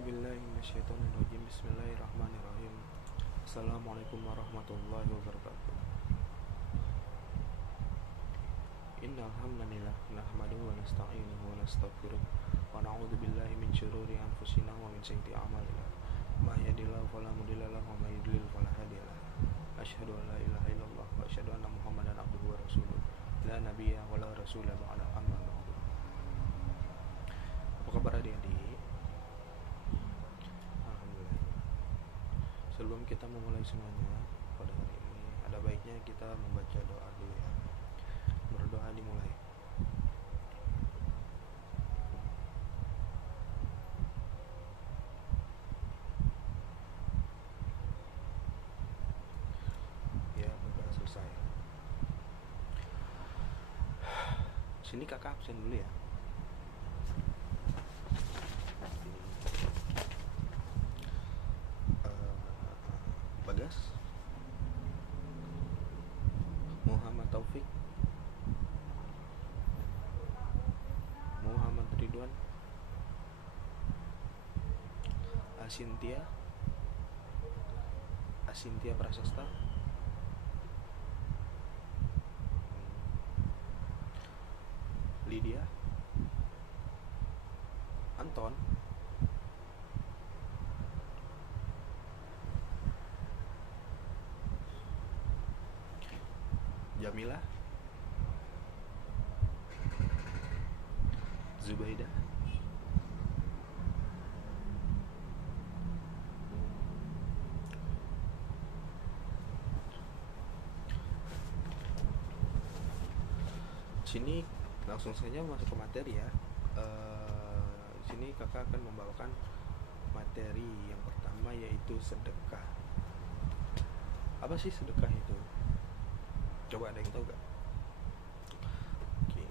A'udzubillahi minasyaitonirrajim. Bismillahirrahmanirrahim. Assalamualaikum warahmatullahi wabarakatuh. Innal hamdalillah nahmaduhu wa nasta'inuhu wa nastaghfiruh wa na'udzu billahi min syururi anfusina wa min sayyiati a'malina. May yahdihillahu fala mudilla lahu wa may yudlil fala hadiya lahu. Asyhadu an la ilaha illallah wa asyhadu anna Muhammadan abduhu wa rasuluh. La nabiyya wa la rasula ba'da amma ba'du. Apa kabar adik-adik? Alhamdulillah. Sebelum kita memulai semuanya pada hari ini, ada baiknya kita membaca doa dulu ya. Berdoa dimulai. Ya, berdoa selesai. Sini kakak absen dulu ya. Bagas, Muhammad Taufik, Muhammad Ridwan, Asintia Prasasta, Lydia, Anton, Jamila, Zubaida, sini langsung saja masuk ke materi ya. Sini kakak akan membawakan materi yang pertama, yaitu sedekah. Apa sih sedekah itu? Coba ada yang tahu gak? Oke.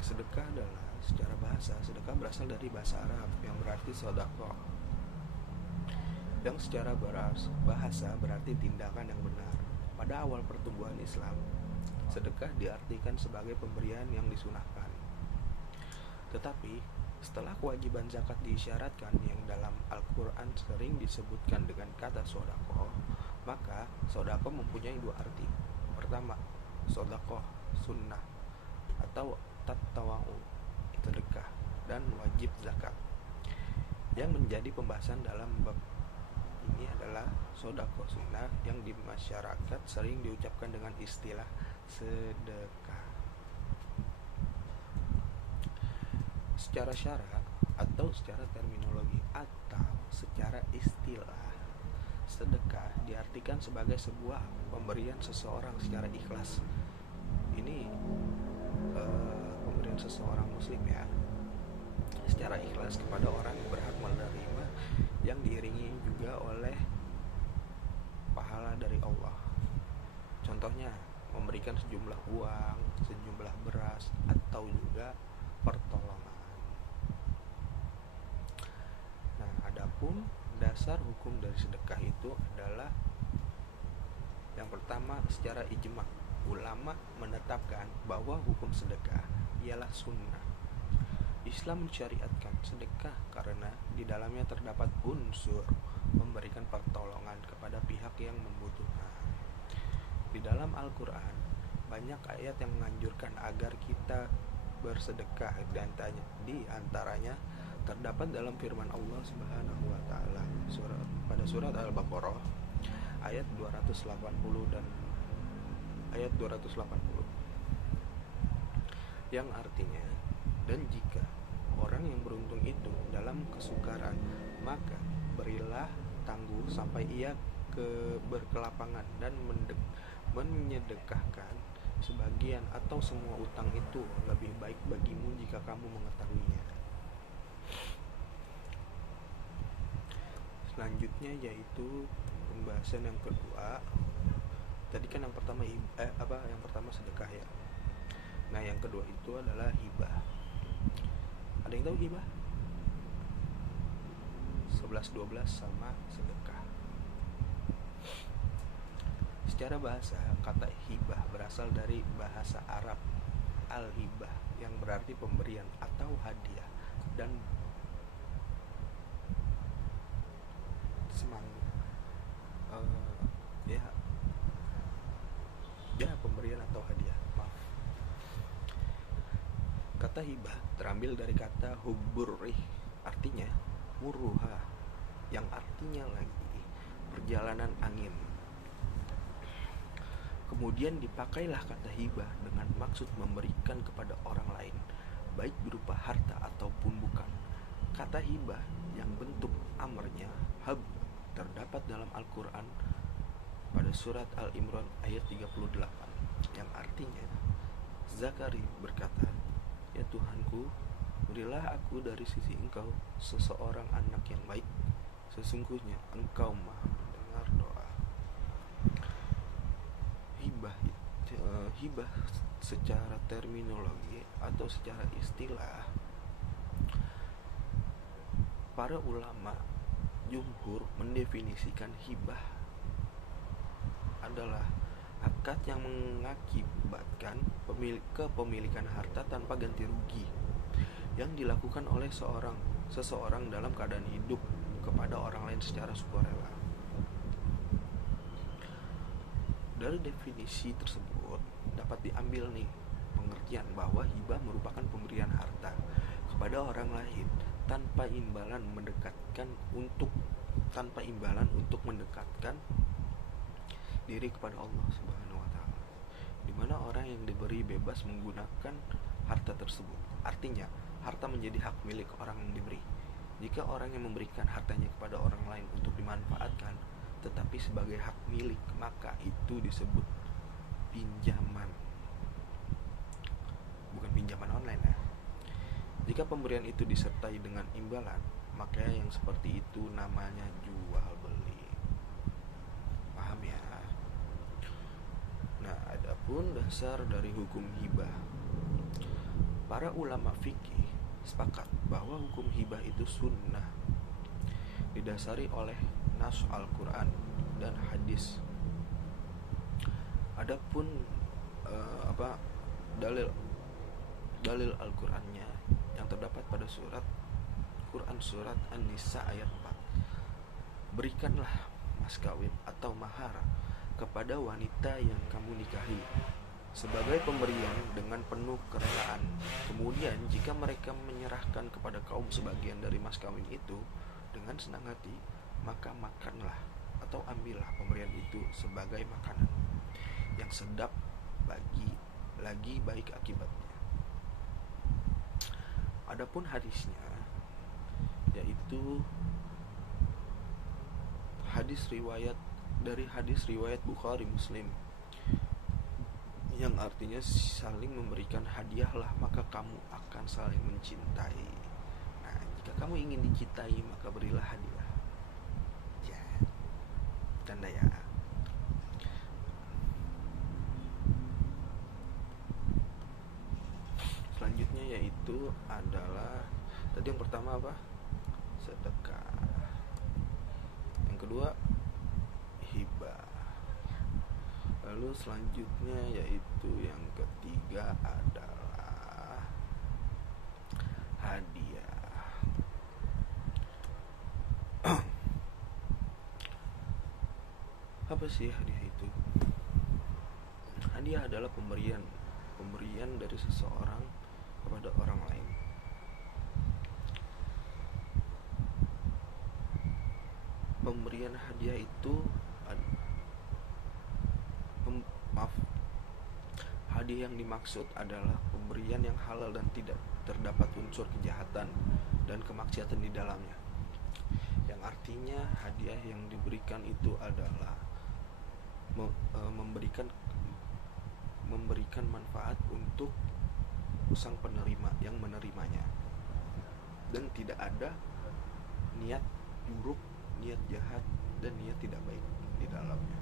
Sedekah adalah, secara bahasa, sedekah berasal dari bahasa Arab yang berarti sodaqah, yang secara bahasa berarti tindakan yang benar. Pada awal pertumbuhan Islam, sedekah diartikan sebagai pemberian yang disunahkan. Tetapi setelah kewajiban zakat diisyaratkan yang dalam Al-Quran sering disebutkan dengan kata sodaqah, maka sodaqah mempunyai dua arti. Pertama, sodaqah sunnah atau tatawa'u, sedekah, dan wajib zakat. Yang menjadi pembahasan dalam bab ini adalah sodaqah sunnah yang di masyarakat sering diucapkan dengan istilah sedekah. Secara syara atau secara terminologi atau secara istilah, sedekah diartikan sebagai sebuah pemberian seseorang secara ikhlas. Ini pemberian seseorang muslim ya, secara ikhlas kepada orang yang berhak menerima, yang diiringi juga oleh pahala dari Allah. Contohnya memberikan sejumlah uang, sejumlah beras, atau juga pertolongan. Nah, adapun dasar hukum dari sedekah itu adalah, yang pertama, secara ijma, ulama menetapkan bahwa hukum sedekah ialah sunnah. Islam mensyariatkan sedekah karena di dalamnya terdapat unsur memberikan pertolongan kepada pihak yang membutuhkan. Di dalam Al-Quran banyak ayat yang menganjurkan agar kita bersedekah, di antaranya terdapat dalam firman Allah Subhanahu wa taala pada surat Al-Baqarah ayat 280 dan ayat 280, yang artinya, dan jika orang yang beruntung itu dalam kesukaran, maka berilah tangguh sampai ia berkelapangan dan menyedekahkan sebagian atau semua utang itu lebih baik bagimu jika kamu mengetahuinya. Selanjutnya yaitu pembahasan yang kedua. Tadi kan yang pertama yang pertama sedekah ya. Nah, yang kedua itu adalah hibah. Ada yang tahu hibah? 11-12 sama sedekah. Secara bahasa, kata hibah berasal dari bahasa Arab al-hibah, yang berarti pemberian atau hadiah, dan Kata hibah terambil dari kata huburrih, artinya muruha, yang artinya lagi perjalanan angin. Kemudian dipakailah kata hibah dengan maksud memberikan kepada orang lain, baik berupa harta ataupun bukan. Kata hibah yang bentuk amarnya hab terdapat dalam Al-Quran pada surat Al-Imran ayat 38, yang artinya Zakari berkata, "Ya Tuhanku, berilah aku dari sisi Engkau seseorang anak yang baik. Sesungguhnya Engkau Maha mendengar doa." Hibah secara terminologi atau secara istilah, para ulama jumhur mendefinisikan hibah adalah akad yang mengakibatkan kepemilikan harta tanpa ganti rugi yang dilakukan oleh seseorang dalam keadaan hidup kepada orang lain secara sukarela. Dari definisi tersebut dapat diambil nih pengertian bahwa hibah merupakan pemberian harta kepada orang lain tanpa imbalan untuk mendekatkan diri kepada Allah Subhanahu wa taala, di mana orang yang diberi bebas menggunakan harta tersebut. Artinya, harta menjadi hak milik orang yang diberi. Jika orang yang memberikan hartanya kepada orang lain untuk dimanfaatkan, tetapi sebagai hak milik, maka itu disebut pinjaman. Bukan pinjaman online ya. Jika pemberian itu disertai dengan imbalan, maka yang seperti itu namanya jual beli. Paham ya? Nah, adapun dasar dari hukum hibah, para ulama fikih sepakat bahwa hukum hibah itu sunnah, didasari oleh nas Al-Quran dan hadis. Adapun dalil Al-Qurannya yang terdapat pada surat An-Nisa ayat 4. Berikanlah mas kawin atau mahar kepada wanita yang kamu nikahi sebagai pemberian dengan penuh kerelaan. Kemudian jika mereka menyerahkan kepada kaum sebagian dari mas kawin itu dengan senang hati, maka makanlah atau ambillah pemberian itu sebagai makanan yang sedap lagi baik akibatnya. Adapun hadisnya, yaitu hadis riwayat Bukhari Muslim, yang artinya saling memberikan hadiahlah maka kamu akan saling mencintai. Nah, jika kamu ingin dicintai maka berilah hadiah. Ya, canda ya. Selanjutnya yaitu adalah, tadi yang pertama apa? Sedekah. Yang kedua hibah. Lalu selanjutnya yaitu yang ketiga adalah hadiah. Apa sih hadiah itu? Hadiah adalah pemberian dari seseorang kepada orang lain. Pemberian hadiah itu hadiah yang dimaksud adalah pemberian yang halal dan tidak terdapat unsur kejahatan dan kemaksiatan di dalamnya. Yang artinya hadiah yang diberikan itu adalah memberikan manfaat untuk sang penerima yang menerimanya, dan tidak ada niat buruk, niat jahat, dan niat tidak baik di dalamnya.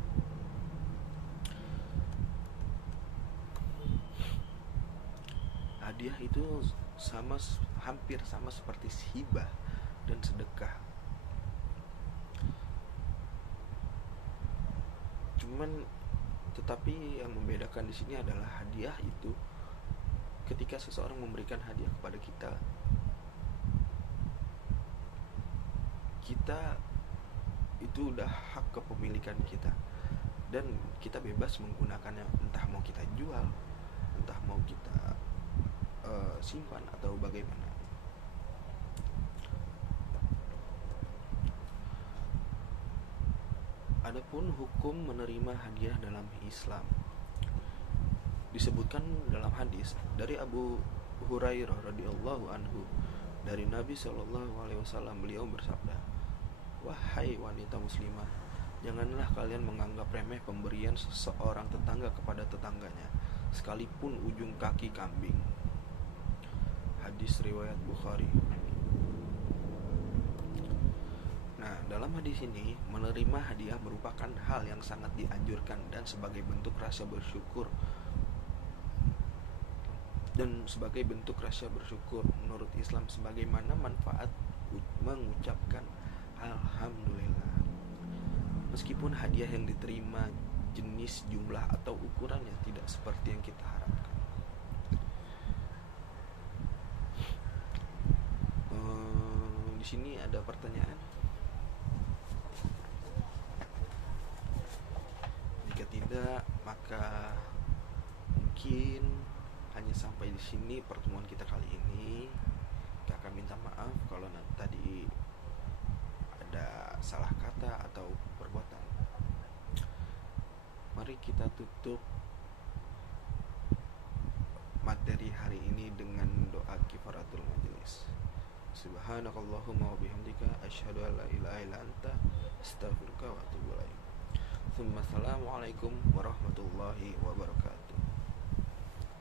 Hadiah itu hampir sama seperti hibah dan sedekah. Tetapi yang membedakan di sini adalah hadiah itu ketika seseorang memberikan hadiah kepada kita itu udah hak kepemilikan kita dan kita bebas menggunakannya, entah mau kita jual, entah mau kita simpan atau bagaimana? Adapun hukum menerima hadiah dalam Islam, disebutkan dalam hadis dari Abu Hurairah radhiyallahu anhu dari Nabi Shallallahu alaihi wasallam, beliau bersabda, "Wahai wanita muslimah, janganlah kalian menganggap remeh pemberian seseorang tetangga kepada tetangganya, sekalipun ujung kaki kambing." Hadis riwayat Bukhari. Nah, dalam hadis ini, menerima hadiah merupakan hal yang sangat dianjurkan dan sebagai bentuk rasa bersyukur menurut Islam, sebagaimana manfaat mengucapkan alhamdulillah. Meskipun hadiah yang diterima jenis, jumlah atau ukurannya tidak seperti yang kita harapkan. Di sini ada pertanyaan. Jika tidak, maka mungkin hanya sampai di sini pertemuan kita kali ini. Kakak minta maaf kalau tadi ada salah kata atau perbuatan. Mari kita tutup materi hari ini dengan doa kifaratul majelis. Subhanakallahumma wa bihamdika asyhadu an la ilaha illa anta astaghfiruka wa atubu ilaik. Assalamualaikum warahmatullahi wabarakatuh.